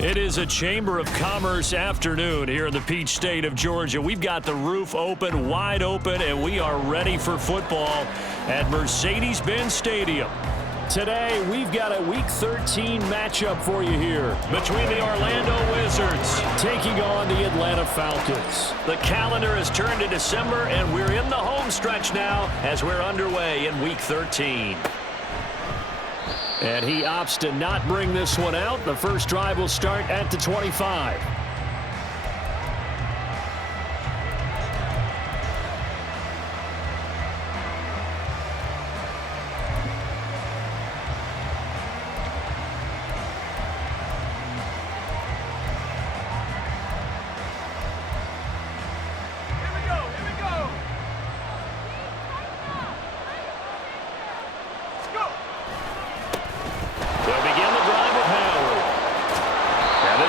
It is a Chamber of Commerce afternoon here in the Peach State of Georgia. We've got the roof open, wide open, and we are ready for football at Mercedes-Benz Stadium. Today, we've got a Week 13 matchup for you here between the Orlando Wizards taking on the Atlanta Falcons. The calendar has turned to December, and we're in the home stretch now as we're underway in Week 13. And he opts to not bring this one out. The first drive will start at the 25.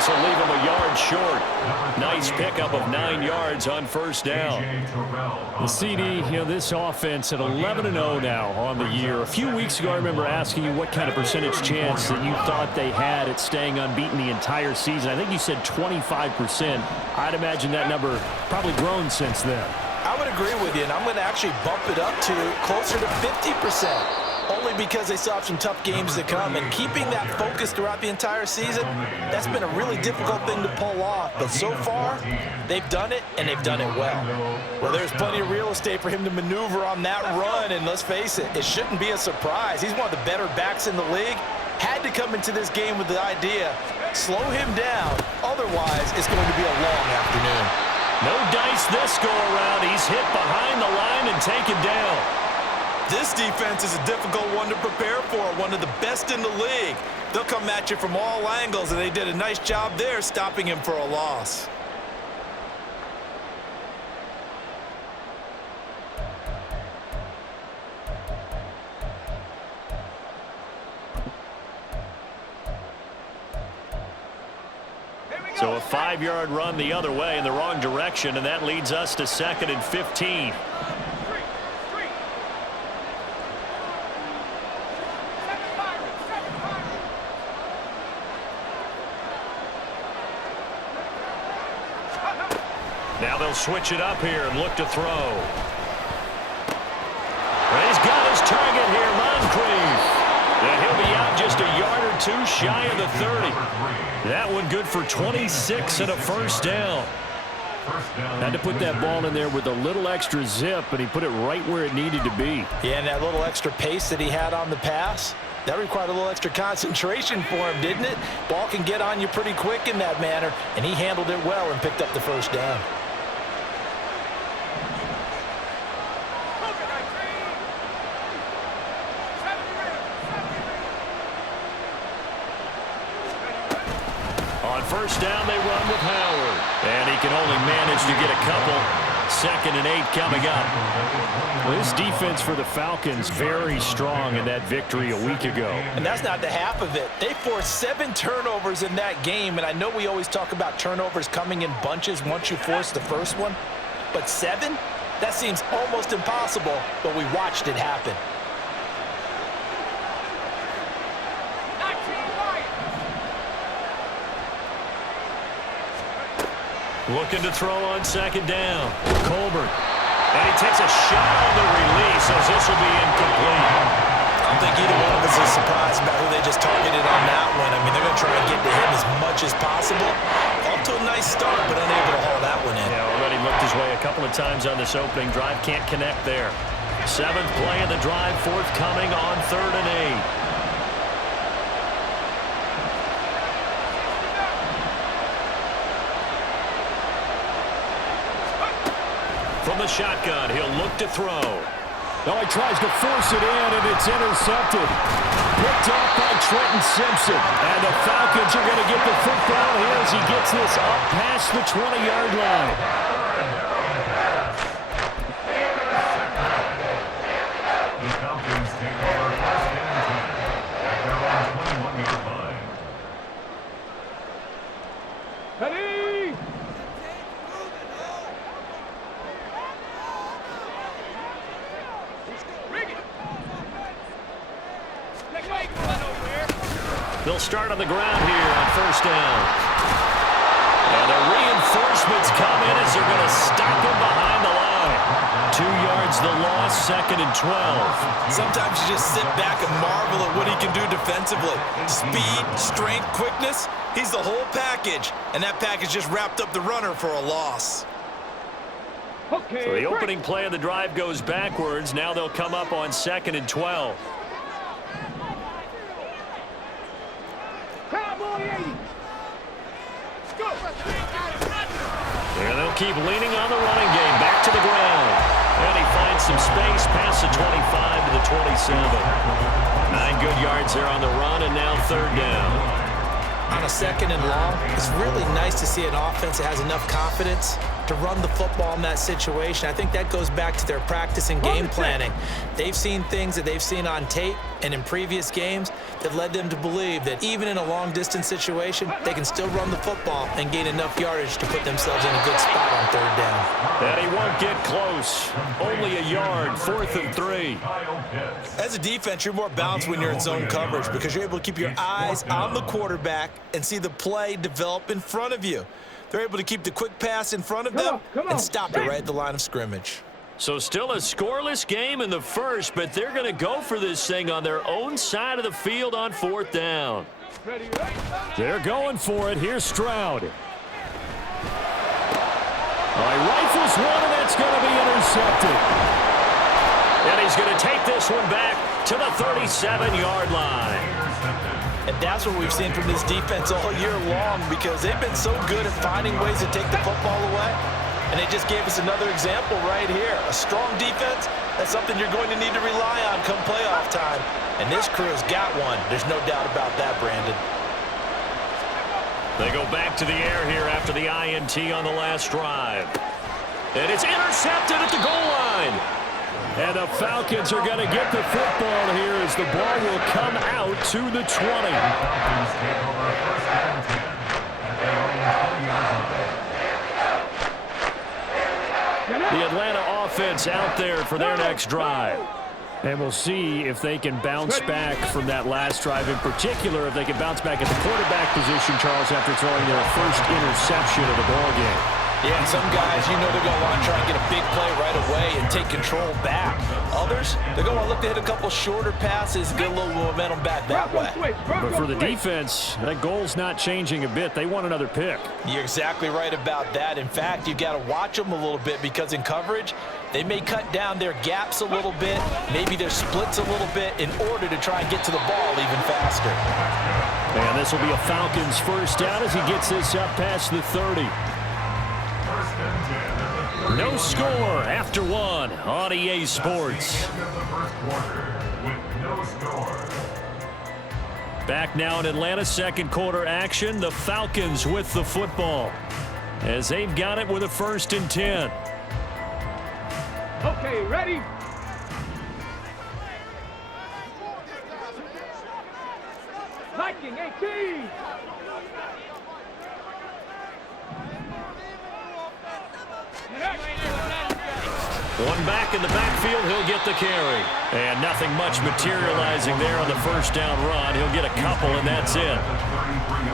Will leave him a yard short. Nice pickup of 9 yards on first down. The CD, this offense at 11-0 now on the year. A few weeks ago, I remember asking you what kind of percentage chance that you thought they had at staying unbeaten the entire season. I think you said 25%. I'd imagine that number probably grown since then. I would agree with you, and I'm going to actually bump it up to closer to 50%. Only because they still have some tough games to come. And keeping that focus throughout the entire season, that's been a really difficult thing to pull off. But so far, they've done it, and they've done it well. Well, there's plenty of real estate for him to maneuver on that run. And let's face it, it shouldn't be a surprise. He's one of the better backs in the league. Had to come into this game with the idea, slow him down. Otherwise, it's going to be a long afternoon. No dice this go-around. He's hit behind the line and taken down. This defense is a difficult one to prepare for, one of the best in the league. They'll come at you from all angles, and they did a nice job there stopping him for a loss. So a 5-yard run the other way in the wrong direction, and that leads us to 2nd and 15. Now they'll switch it up here and look to throw. Well, he's got his target here, Moncrief. And he'll be out just a yard or two shy of the 30. That one good for 26 and a first down. Had to put that ball in there with a little extra zip, but he put it right where it needed to be. Yeah, and that little extra pace that he had on the pass, that required a little extra concentration for him, didn't it? Ball can get on you pretty quick in that manner, and he handled it well and picked up the first down. First down, they run with Howard. And he can only manage to get a couple. 2nd and 8 coming up. Well, this defense for the Falcons very strong in that victory a week ago. And that's not the half of it. They forced 7 turnovers in that game. And I know we always talk about turnovers coming in bunches once you force the first one. But 7? That seems almost impossible, but we watched it happen. Looking to throw on 2nd down. Colbert. And he takes a shot on the release as this will be incomplete. I don't think either one of us is surprised about who they just targeted on that one. I mean, they're going to try and get to him as much as possible. Off to a nice start, but unable to haul that one in. Yeah, already looked his way a couple of times on this opening drive. Can't connect there. 7th play of the drive, forthcoming on 3rd and 8. From the shotgun, he'll look to throw. Oh, he tries to force it in, and it's intercepted. Picked off by Trenton Simpson. And the Falcons are going to get the football here as he gets this up past the 20-yard line. They'll start on the ground here on first down. And the reinforcements come in as they're going to stop him behind the line. 2 yards the loss, 2nd and 12. Sometimes you just sit back and marvel at what he can do defensively. Speed, strength, quickness, he's the whole package. And that package just wrapped up the runner for a loss. Okay, so the opening play of the drive goes backwards. Now they'll come up on 2nd and 12. And they'll keep leaning on the running game. Back to the ground. And he finds some space past the 25 to the 27. 9 good yards there on the run, and now 3rd down. On a 2nd and long, it's really nice to see an offense that has enough confidence to run the football in that situation. I think that goes back to their practice and game planning. They've seen things that they've seen on tape and in previous games that led them to believe that even in a long-distance situation, they can still run the football and gain enough yardage to put themselves in a good spot on 3rd down. And he won't get close. Only a yard, 4th and 3. As a defense, you're more balanced when you're in zone coverage because you're able to keep your eyes on the quarterback and see the play develop in front of you. They're able to keep the quick pass in front of them and stop it right at the line of scrimmage. So still a scoreless game in the first, but they're going to go for this thing on their own side of the field on 4th down. They're going for it. Here's Stroud. Rifles one, and that's going to be intercepted. And he's going to take this one back to the 37-yard line. And that's what we've seen from this defense all year long because they've been so good at finding ways to take the football away. And they just gave us another example right here. A strong defense, that's something you're going to need to rely on come playoff time. And this crew's got one. There's no doubt about that, Brandon. They go back to the air here after the INT on the last drive. And it's intercepted at the goal line. And the Falcons are going to get the football here as the ball will come out to the 20. The Atlanta offense out there for their next drive. And we'll see if they can bounce back from that last drive. In particular, if they can bounce back at the quarterback position, Charles, after throwing their first interception of the ball game. Yeah, and some guys, you know they're going to want to try and get a big play right away and take control back. Others, they're going to look to hit a couple shorter passes and get a little momentum back that way. But for the defense, that goal's not changing a bit. They want another pick. You're exactly right about that. In fact, you've got to watch them a little bit because in coverage, they may cut down their gaps a little bit, maybe their splits a little bit in order to try and get to the ball even faster. And this will be a Falcons first down as he gets this up past the 30. No score after 1 on EA Sports. Back now in Atlanta, 2nd quarter action. The Falcons with the football as they've got it with a 1st and 10. Okay, ready? Viking 18. One back in the backfield, he'll get the carry. And nothing much materializing there on the first down run. He'll get a couple, and that's it.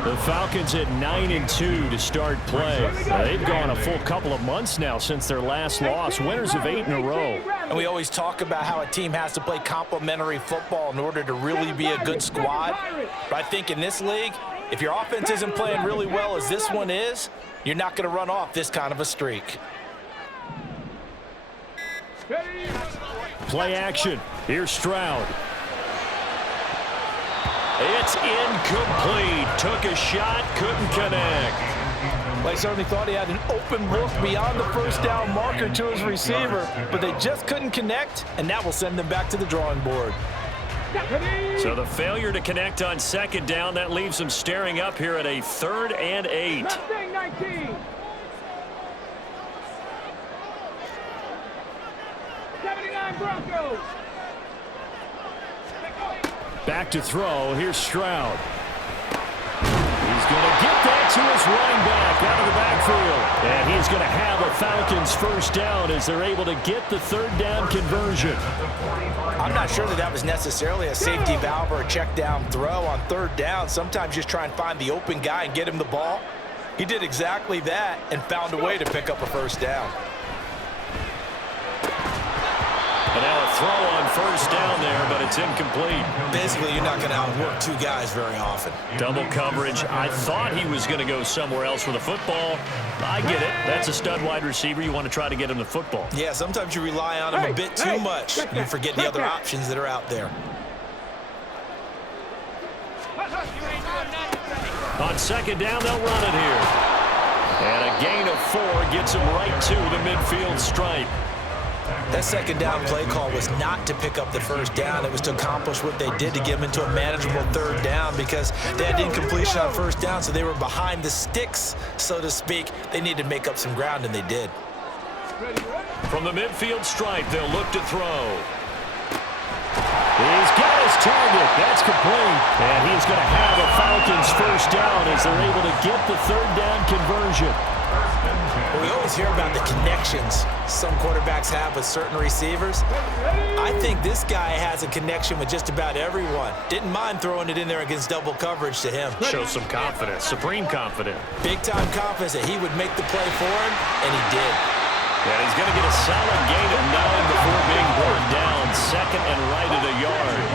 The Falcons at 9-2 to start play. They've gone a full couple of months now since their last loss. Winners of 8 in a row. And we always talk about how a team has to play complementary football in order to really be a good squad. But I think in this league, if your offense isn't playing really well as this one is, you're not going to run off this kind of a streak. Play action. Here's Stroud. It's incomplete. Took a shot, couldn't connect. Well, he certainly thought he had an open look beyond the first down marker to his receiver, but they just couldn't connect, and that will send them back to the drawing board. So the failure to connect on 2nd down, that leaves them staring up here at a 3rd and 8. Mustang 19. 79 Broncos. Back to throw. Here's Stroud. He's going to get that to his running back out of the backfield. And he's going to have a Falcons first down as they're able to get the third down conversion. I'm not sure that was necessarily a safety valve or a check down throw on third down. Sometimes just try and find the open guy and get him the ball. He did exactly that and found a way to pick up a first down. And now a throw on first down there, but it's incomplete. Basically, you're not going to outwork two guys very often. Double coverage. I thought he was going to go somewhere else with the football. I get it. That's a stud wide receiver. You want to try to get him the football. Yeah, sometimes you rely on him a bit too much. You forget the other options that are out there. On second down, they'll run it here. And a gain of 4 gets him right to the midfield stripe. That second down play call was not to pick up the first down. It was to accomplish what they did to get them into a manageable third down because they had incompletion on first down, so they were behind the sticks, so to speak. They needed to make up some ground, and they did. From the midfield stripe, they'll look to throw. He's got his target. That's complete. And he's going to have a Falcons first down as they're able to get the third down conversion. Well, we always hear about the connections some quarterbacks have with certain receivers. I think this guy has a connection with just about everyone. Didn't mind throwing it in there against double coverage to him. Shows some confidence, supreme confidence. Big-time confidence that he would make the play for him, and he did. And he's going to get a solid gain of 9 before being brought down. Second and right at a yard.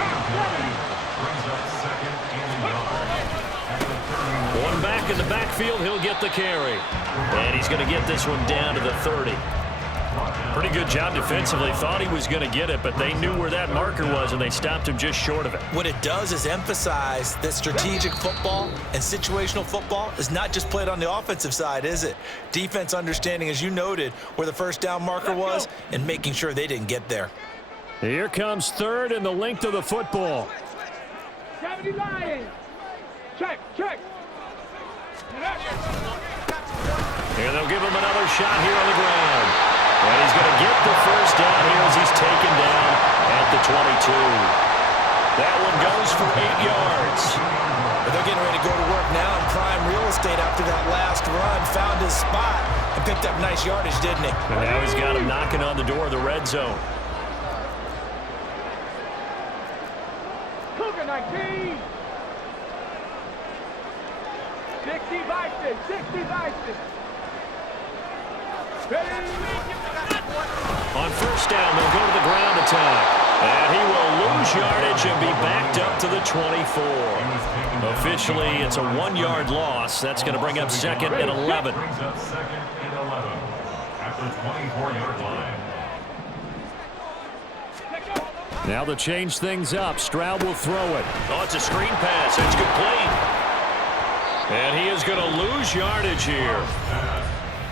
One back in the backfield, he'll get the carry. And he's going to get this one down to the 30. Pretty good job defensively. Thought he was going to get it, but they knew where that marker was, and they stopped him just short of it. What it does is emphasize that strategic football and situational football is not just played on the offensive side, is it? Defense understanding, as you noted, where the first down marker was and making sure they didn't get there. Here comes third and the length of the football. 70 Lions. Check. Here they'll give him another shot here on the ground. And he's going to get the first down here as he's taken down at the 22. That one goes for 8 yards. But they're getting ready to go to work now in prime real estate after that last run. Found his spot and picked up nice yardage, didn't he? And now he's got him knocking on the door of the red zone. Cougar 19. 60 Vices. 60 Vices. On first down, they'll go to the ground attack. And he will lose yardage and be backed up to the 24. Officially, it's a 1-yard loss. That's going to bring up second and 11. Now to change things up, Stroud will throw it. Oh, it's a screen pass. It's complete. And he is going to lose yardage here.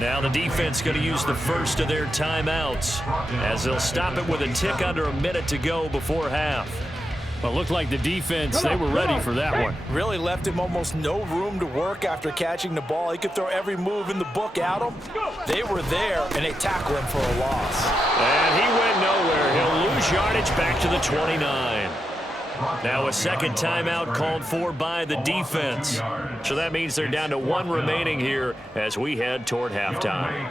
Now the defense going to use the first of their timeouts as they'll stop it with a tick under a minute to go before half. Well, looked like the defense, they were ready for that one. Really left him almost no room to work after catching the ball. He could throw every move in the book at him. They were there, and they tackled him for a loss. And he went nowhere. He'll lose yardage back to the 29. Now a second timeout called for by the defense. So that means they're down to 1 remaining here as we head toward halftime.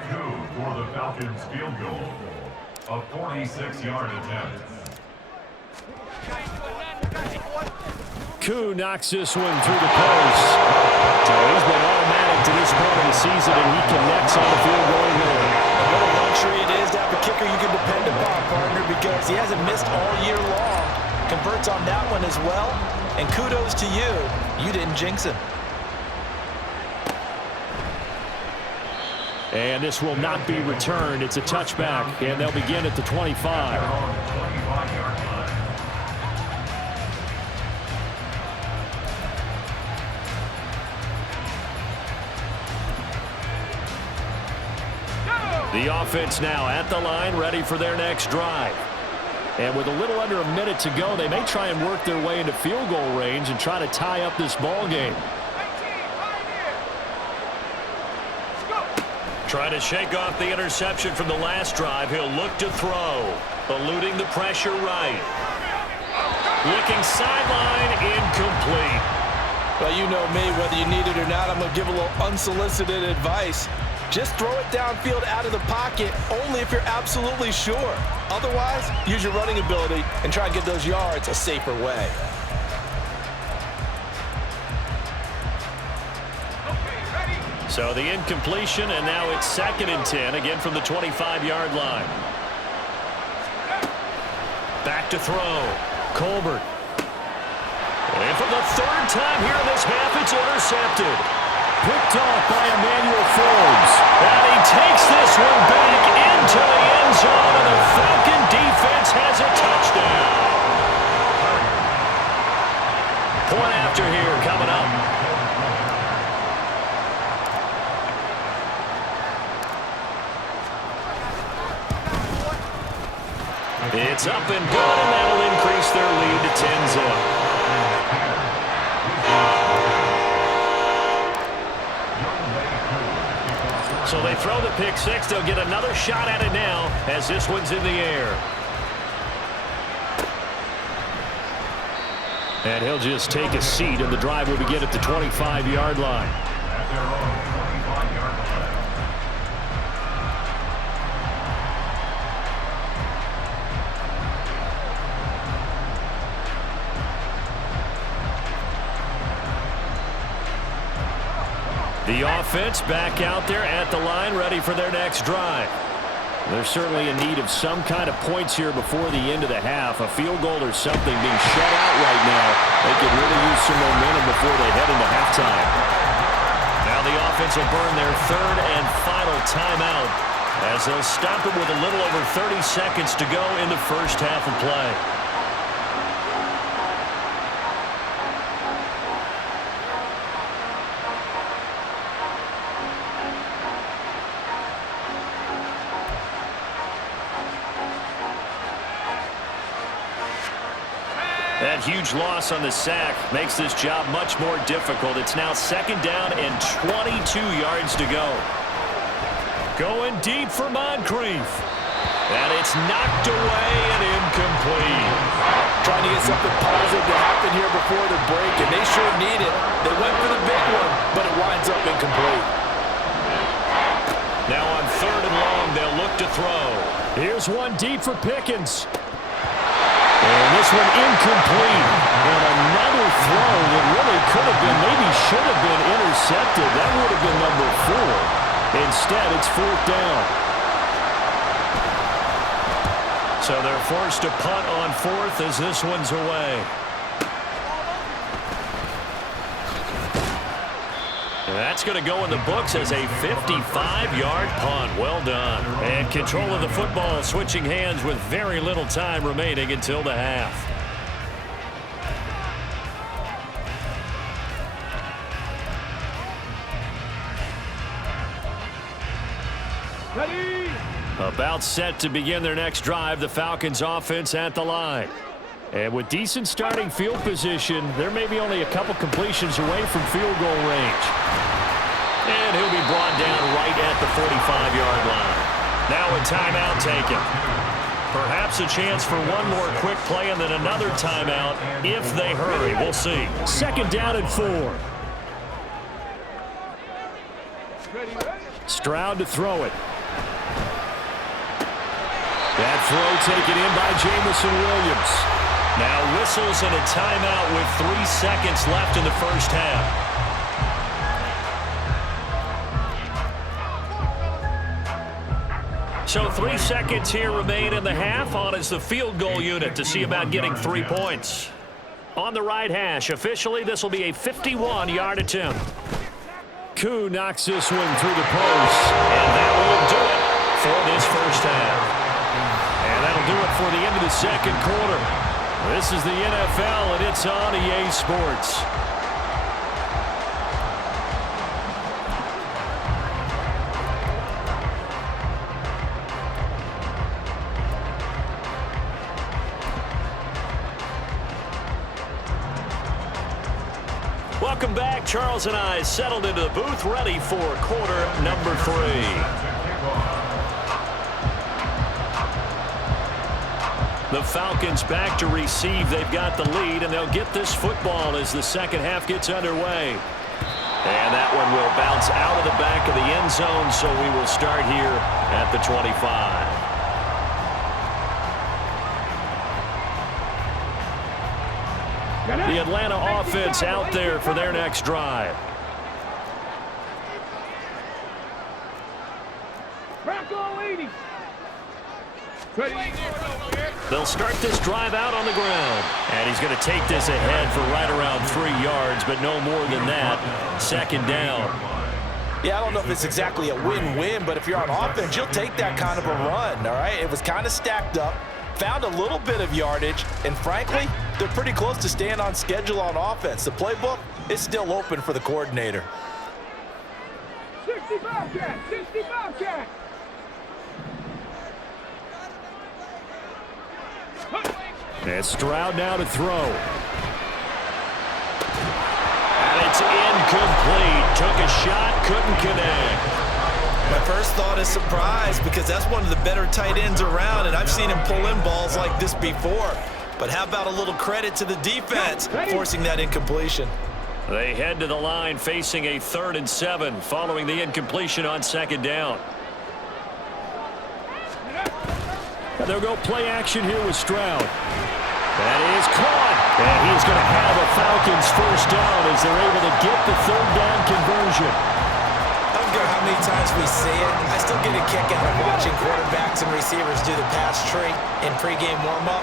For the Falcons field goal, a 46-yard attempt. Koo knocks this one through the post. So he's been automatic to this point of the season, and he connects on the field goal here. What a luxury it is to have a kicker you can depend upon, partner, because he hasn't missed all year long. Converts on that one as well, and kudos to you. You didn't jinx him. And this will not be returned. It's a touchback, and they'll begin at the 25. The offense now at the line, ready for their next drive. And with a little under a minute to go, they may try and work their way into field goal range and try to tie up this ball game. Trying to shake off the interception from the last drive. He'll look to throw. Eluding the pressure right. Looking sideline, incomplete. Well, you know me, whether you need it or not, I'm going to give a little unsolicited advice. Just throw it downfield out of the pocket only if you're absolutely sure. Otherwise, use your running ability and try and get those yards a safer way. So the incompletion, and now it's 2nd and 10, again from the 25-yard line. Back to throw. Colbert. And for the 3rd time here in this half, it's intercepted. Picked off by Emmanuel Forbes. And he takes this one back into the end zone, and the Falcon defense has a touchdown. Point after here coming up. It's up and good, and that'll increase their lead to 10-zip. So they throw the pick six. They'll get another shot at it now as this one's in the air. And he'll just take a seat, and the drive will begin at the 25-yard line. At their own 25-yard line. The offense back out there at the line, ready for their next drive. They're certainly in need of some kind of points here before the end of the half. A field goal or something being shut out right now. They could really use some momentum before they head into halftime. Now the offense will burn their 3rd and final timeout as they'll stop it with a little over 30 seconds to go in the first half of play. That huge loss on the sack makes this job much more difficult. It's now 2nd down and 22 yards to go. Going deep for Moncrief. And it's knocked away and incomplete. Trying to get something positive to happen here before the break, and they sure need it. They went for the big one, but it winds up incomplete. Now on 3rd and long, they'll look to throw. Here's one deep for Pickens. And this one incomplete. And another throw that really could have been, maybe should have been intercepted. That would have been number 4. Instead, it's 4th down. So they're forced to punt on 4th as this one's away. And that's going to go in the books as a 55-yard punt. Well done. And control of the football switching hands with very little time remaining until the half. Ready? About set to begin their next drive, the Falcons offense at the line. And with decent starting field position, they're maybe only a couple completions away from field goal range. And he'll be brought down right at the 45-yard line. Now a timeout taken. Perhaps a chance for one more quick play and then another timeout if they hurry. We'll see. 2nd down and 4. Stroud to throw it. That throw taken in by Jamison Williams. Now whistles and a timeout with 3 seconds left in the first half. So 3 seconds here remain in the half. On is the field goal unit to see about getting 3 points. On the right hash, officially this will be a 51-yard attempt. Koo knocks this one through the post. And that will do it for this first half. And that'll do it for the end of the second quarter. This is the NFL, and it's on EA Sports. Welcome back. Charles and I settled into the booth, ready for quarter number 3. The Falcons back to receive. They've got the lead, and they'll get this football as the second half gets underway. And that one will bounce out of the back of the end zone, so we will start here at the 25. The Atlanta offense out there for their next drive. They'll start this drive out on the ground. And he's going to take this ahead for right around 3 yards, but no more than that. Second down. Yeah, I don't know if it's exactly a win-win, but if you're on offense, you'll take that kind of a run, all right? It was kind of stacked up, found a little bit of yardage, and frankly, they're pretty close to staying on schedule on offense. The playbook is still open for the coordinator. 65 cat, 65 cat. And Stroud now to throw. And it's incomplete. Took a shot, couldn't connect. My first thought is surprise because that's one of the better tight ends around, and I've seen him pull in balls like this before. But how about a little credit to the defense forcing that incompletion? They head to the line facing a 3rd and 7 following the incompletion on second down. And they'll go play action here with Stroud. That is caught. And he's going to have a Falcons first down as they're able to get the 3rd down conversion. I don't care how many times we see it. I still get a kick out of watching quarterbacks and receivers do the pass tree in pregame warm-up.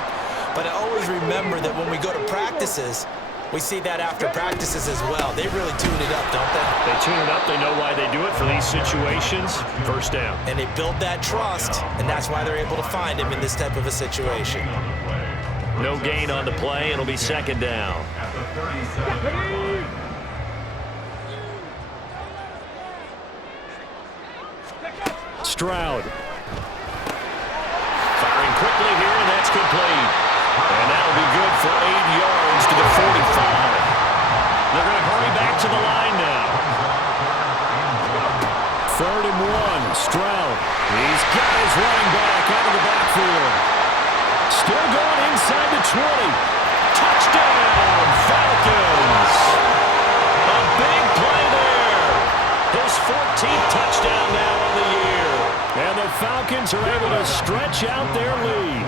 But I always remember that when we go to practices, we see that after practices as well. They really tune it up, don't they? They tune it up. They know why they do it for these situations. First down. And they build that trust, and that's why they're able to find him in this type of a situation. No gain on the play. It'll be second down. Stroud. Firing quickly here, and that's complete. And that'll be good for 8 yards to the 45. They're going to hurry back to the line now. 3rd and 1. Stroud. He's got his running back out of the backfield. Still going inside the 20. Touchdown, Falcons. A big play there. His 14th touchdown now on the year. And the Falcons are able to stretch out their lead.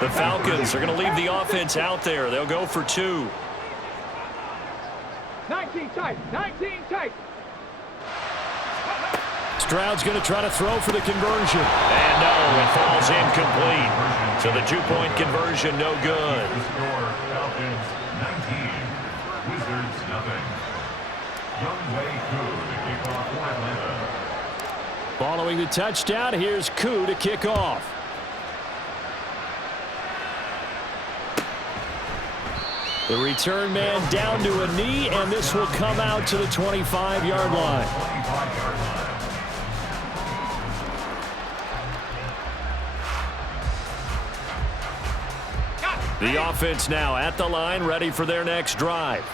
The Falcons are going to leave the offense out there. They'll go for 2. 19 tight, 19 tight. Stroud's going to try to throw for the conversion. And no, it falls incomplete. So the 2-point conversion, no good. Falcons 19, Wizards nothing. Youngway Koo to kick off for Atlanta. Following the touchdown, here's Koo to kick off. The return man down to a knee, and this will come out to the 25-yard line. The offense now at the line, ready for their next drive.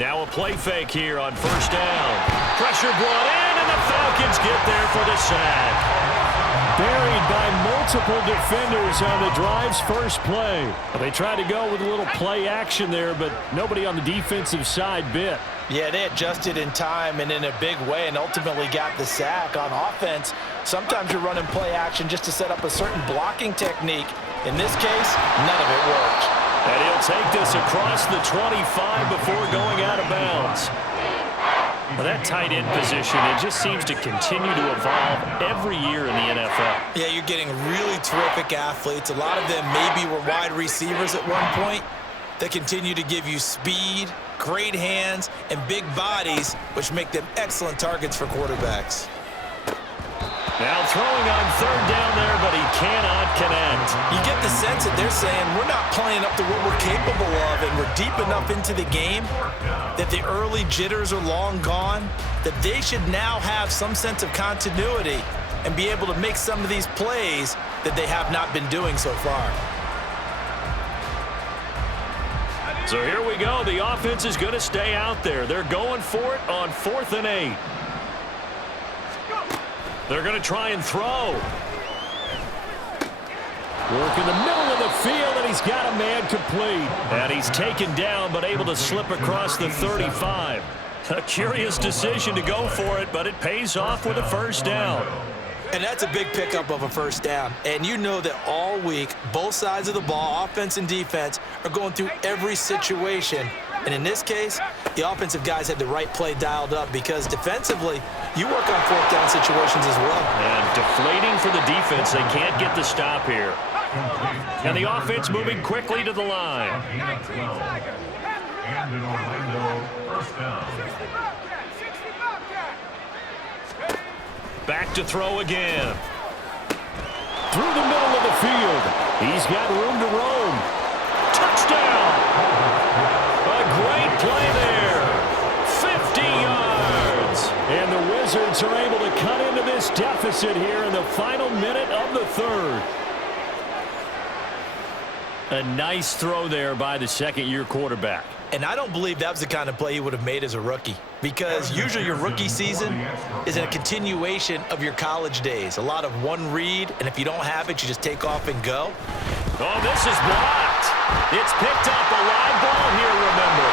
Now a play fake here on first down. Pressure brought in, and the Falcons get there for the sack. Buried by multiple defenders on the drive's first play. Well, they tried to go with a little play action there, but nobody on the defensive side bit. Yeah, they adjusted in time and in a big way and ultimately got the sack. On offense, sometimes you're running play action just to set up a certain blocking technique. In this case, none of it worked. And he'll take this across the 25 before going out of bounds. Well, that tight end position, it just seems to continue to evolve every year in the NFL. Yeah, you're getting really terrific athletes. A lot of them maybe were wide receivers at one point. They continue to give you speed, great hands, and big bodies, which make them excellent targets for quarterbacks. Now throwing on third down there, but he cannot connect. You get the sense that they're saying we're not playing up to what we're capable of, and we're deep enough into the game that the early jitters are long gone, that they should now have some sense of continuity and be able to make some of these plays that they have not been doing so far. So here we go. The offense is going to stay out there. They're going for it on 4th and 8. They're going to try and throw. Work in the middle of the field, and he's got a man complete. And he's taken down, but able to slip across the 35. A curious decision to go for it, but it pays off with a first down. And that's a big pickup of a first down. And you know that all week, both sides of the ball, offense and defense, are going through every situation. And in this case, the offensive guys had the right play dialed up because defensively, you work on fourth down situations as well. And deflating for the defense. They can't get the stop here. And the offense moving quickly to the line. And an Orlando first down. Back to throw again. Through the middle of the field. He's got room to roam. Touchdown! A great play there. 50 yards. And the Wizards are able to cut into this deficit here in the final minute of the third. A nice throw there by the second-year quarterback. And I don't believe that was the kind of play he would have made as a rookie, because usually your rookie season is a continuation of your college days. A lot of one read, and if you don't have it, you just take off and go. Oh, this is blocked. It's picked up. A live ball here, remember.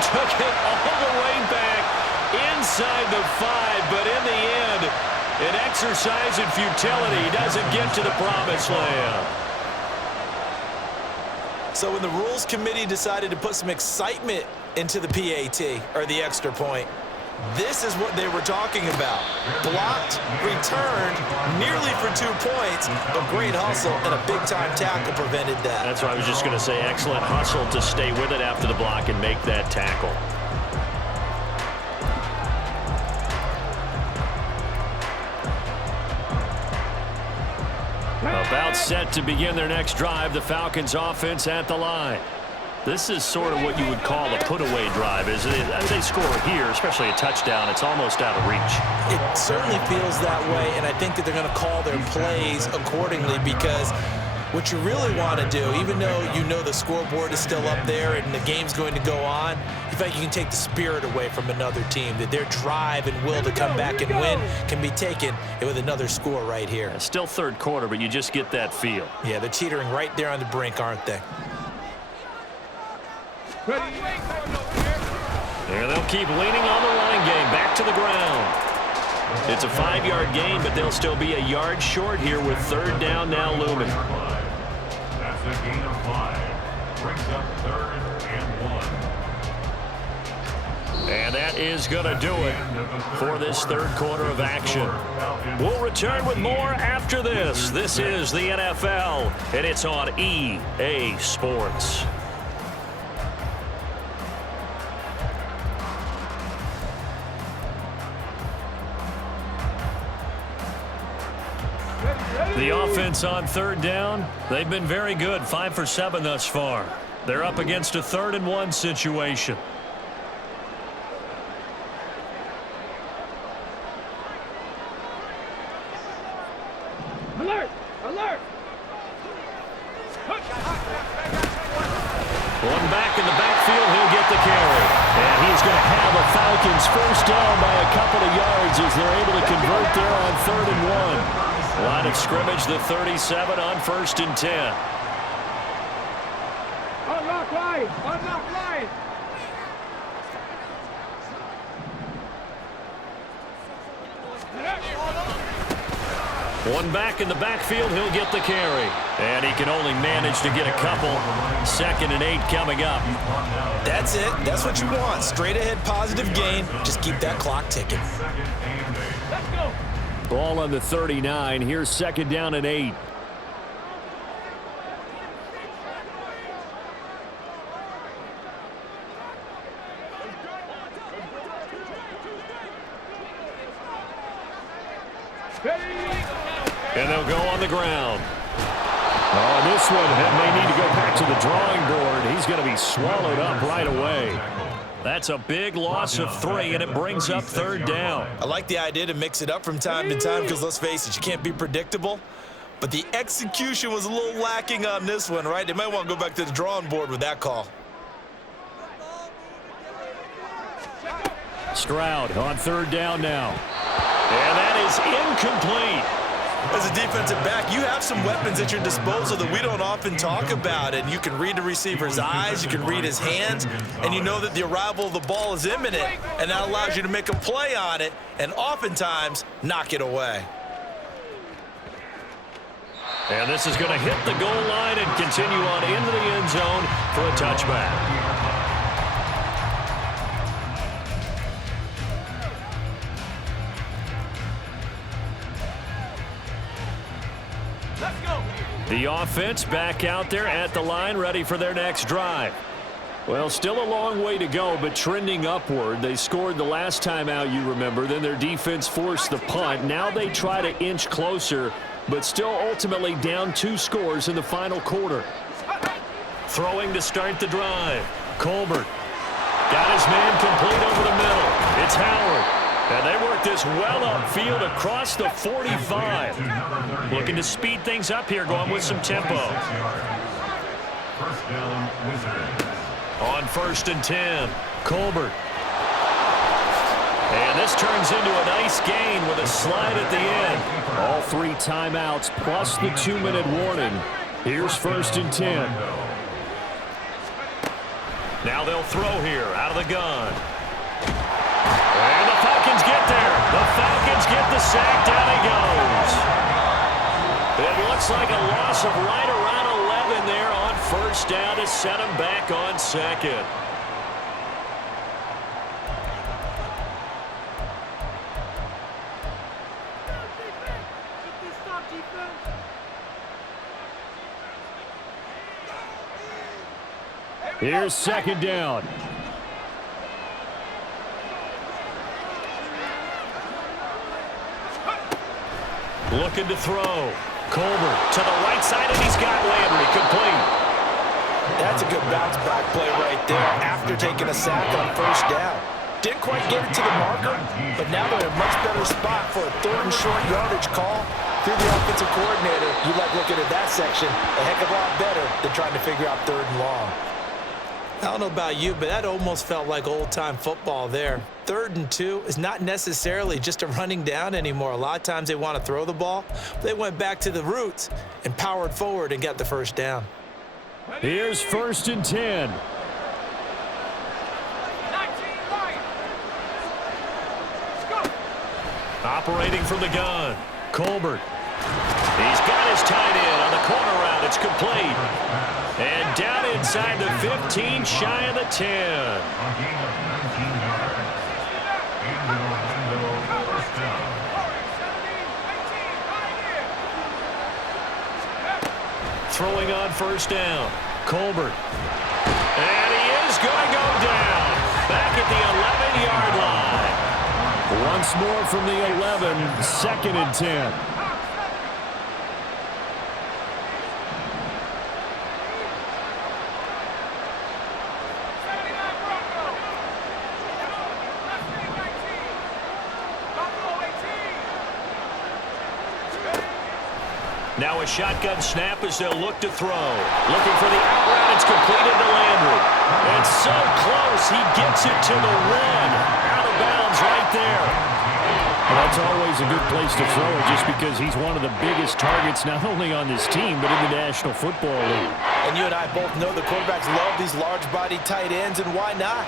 Took it all the way back inside the 5, but in the end, an exercise in futility. He doesn't get to the promised land. So when the rules committee decided to put some excitement into the PAT, or the extra point, this is what they were talking about. Blocked, returned, nearly for 2 points, but great hustle and a big-time tackle prevented that. That's what I was just going to say. Excellent hustle to stay with it after the block and make that tackle. About set to begin their next drive, the Falcons offense at the line. This is sort of what you would call a put-away drive, isn't it? As they score here, especially a touchdown, it's almost out of reach. It certainly feels that way, and I think that they're going to call their plays accordingly, because what you really want to do, even though you know the scoreboard is still up there and the game's going to go on, you feel like you can take the spirit away from another team, that their drive and will to come back and win can be taken with another score right here. It's still third quarter, but you just get that feel. Yeah, they're teetering right there on the brink, aren't they? There they'll keep leaning on the running game. Back to the ground. It's a 5-yard gain, but they'll still be a yard short here with third down now looming. That's a gain of 5. Brings up 3rd and 1. And that is going to do it for this third quarter of action. We'll return with more after this. This is the NFL, and it's on EA Sports. The offense on third down, they've been very good, 5 for 7 thus far. They're up against a 3rd and 1 situation. Alert! Alert! One back in the backfield, he'll get the carry. And he's going to have a Falcons first down by a couple of yards as they're able to convert there on 3rd and 1. Line of scrimmage, the 37 on 1st and 10. Unlock line! Unlock line! One back in the backfield, he'll get the carry. And he can only manage to get a couple. 2nd and 8 coming up. That's it. That's what you want. Straight ahead positive gain. Just keep that clock ticking. Let's go! Ball on the 39. Here's 2nd down and 8. And they'll go on the ground. Oh, this one may need to go back to the drawing board. He's going to be swallowed up right away. That's a big loss of 3, and it brings up 3rd down. I like the idea to mix it up from time to time because, let's face it, you can't be predictable. but the execution was a little lacking on this one, right? They might want to go back to the drawing board with that call. Stroud on third down now. And that is incomplete. As a defensive back, you have some weapons at your disposal that we don't often talk about, and you can read the receiver's eyes, you can read his hands, and you know that the arrival of the ball is imminent, and that allows you to make a play on it and oftentimes knock it away. And this is going to hit the goal line and continue on into the end zone for a touchback. The offense back out there at the line, ready for their next drive. Well, still a long way to go, but trending upward. They scored the last time out, you remember. Then their defense forced the punt. Now they try to inch closer, but still ultimately down 2 scores in the final quarter. Throwing to start the drive. Colbert got his man complete over the middle. It's Howard. And they work this well upfield across the 45. Looking to speed things up here, going with some tempo. On 1st and 10, Colbert. And this turns into a nice gain with a slide at the end. All 3 timeouts plus the 2-minute warning. Here's 1st and 10. Now they'll throw here out of the gun. And the Falcons get there. The Falcons get the sack. Down he goes. It looks like a loss of right around 11 there on 1st down to set him back on 2nd. Here's 2nd down. Looking to throw. Colbert to the right side, and he's got Landry complete. That's a good bounce-back play right there after taking a sack on 1st down. Didn't quite get it to the marker, but now they're in a much better spot for a 3rd and short yardage call. Through the offensive coordinator, you like looking at that section a heck of a lot better than trying to figure out 3rd and long. I don't know about you, but that almost felt like old-time football there. 3rd and 2 is not necessarily just a running down anymore. A lot of times they want to throw the ball. They went back to the roots and powered forward and got the 1st down. Here's 1st and 10. Operating from the gun. Colbert. He's got his tight end on the corner route. It's complete. And down inside the 15, shy of the 10. Throwing on 1st down. Colbert. And he is going to go down. Back at the 11-yard line. Once more from the 11, 2nd and 10. Now a shotgun snap as they'll look to throw. Looking for the out route. It's completed to Landry. It's so close. He gets it to the 1. Out of bounds right there. Well, that's always a good place to throw it just because he's one of the biggest targets not only on this team but in the National Football League. And you and I both know the quarterbacks love these large-bodied tight ends, and why not?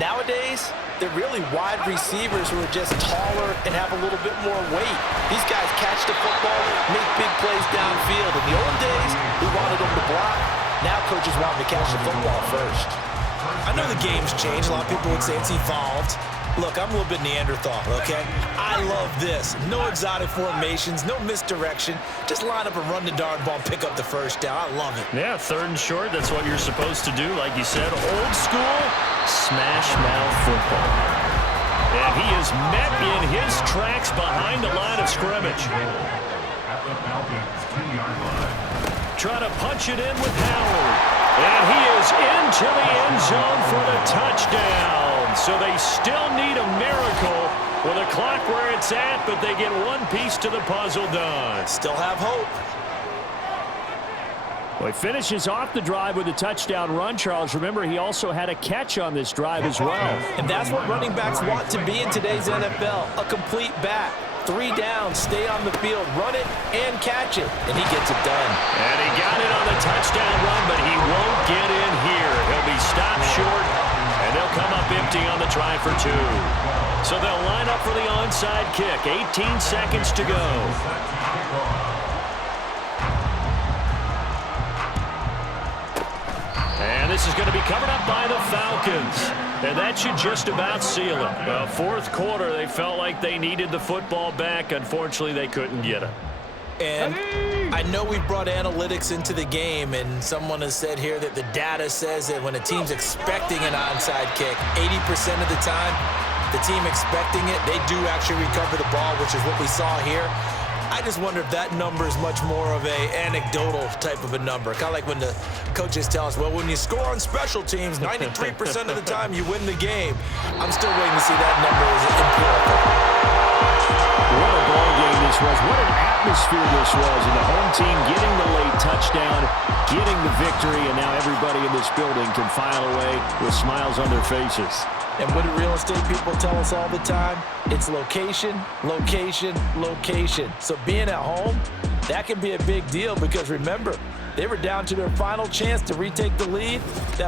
Nowadays, they're really wide receivers who are just taller and have a little bit more weight. These guys catch the football, make big plays downfield. In the old days, we wanted them to block. Now coaches want them to catch the football first. I know the game's changed. A lot of people would say it's evolved. Look, I'm a little bit Neanderthal, okay? I love this. No exotic formations, no misdirection. Just line up and run the darn ball and pick up the 1st down. I love it. Yeah, 3rd and short, that's what you're supposed to do. Like you said, old school, smash mouth football. And he is met in his tracks behind the line of scrimmage. Trying to punch it in with Howard. And he is into the end zone for the touchdown. So they still need a miracle Well, the clock where it's at, but they get one piece to the puzzle done. Still have hope. Well, he finishes off the drive with a touchdown run, Charles. Remember, he also had a catch on this drive as well. And that's what running backs want to be in today's NFL, a complete back. 3 down, stay on the field, run it, and catch it. And he gets it done. And he got it on the touchdown run, but he won't get in here. He'll be stopped short, and they'll come up empty on the try for 2. So they'll line up for the onside kick. 18 seconds to go. And this is going to be covered up by the Falcons. And that should just about seal it. Well, fourth quarter, they felt like they needed the football back. Unfortunately, they couldn't get it. And I know we've brought analytics into the game, and someone has said here that the data says that when a team's expecting an onside kick, 80% of the time, the team expecting it, they do actually recover the ball, which is what we saw here. I just wonder if that number is much more of a anecdotal type of a number. Kind of like when the coaches tell us, well, when you score on special teams, 93% of the time you win the game. I'm still waiting to see that number as empirical. What a ball game this was. What an atmosphere this was. And the home team getting the late touchdown, getting the victory, and now everybody in this building can file away with smiles on their faces. And what do real estate people tell us all the time? It's location, location, location. So being at home, that can be a big deal because remember, they were down to their final chance to retake the lead. That